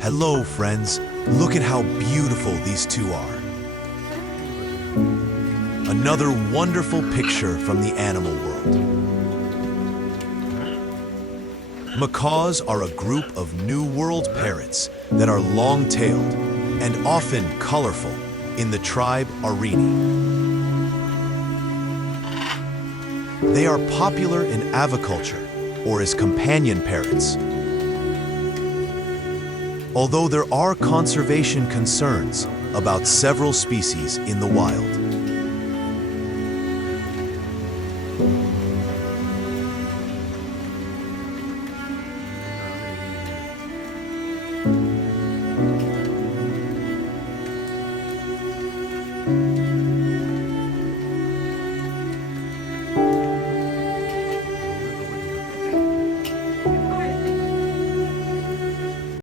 Hello, friends. Look at how beautiful these two are. Another wonderful picture from the animal world. Macaws are a group of New World parrots that are long-tailed and often colorful in the tribe Arini. They are popular in aviculture or as companion parrots. Although there are conservation concerns about several species in the wild.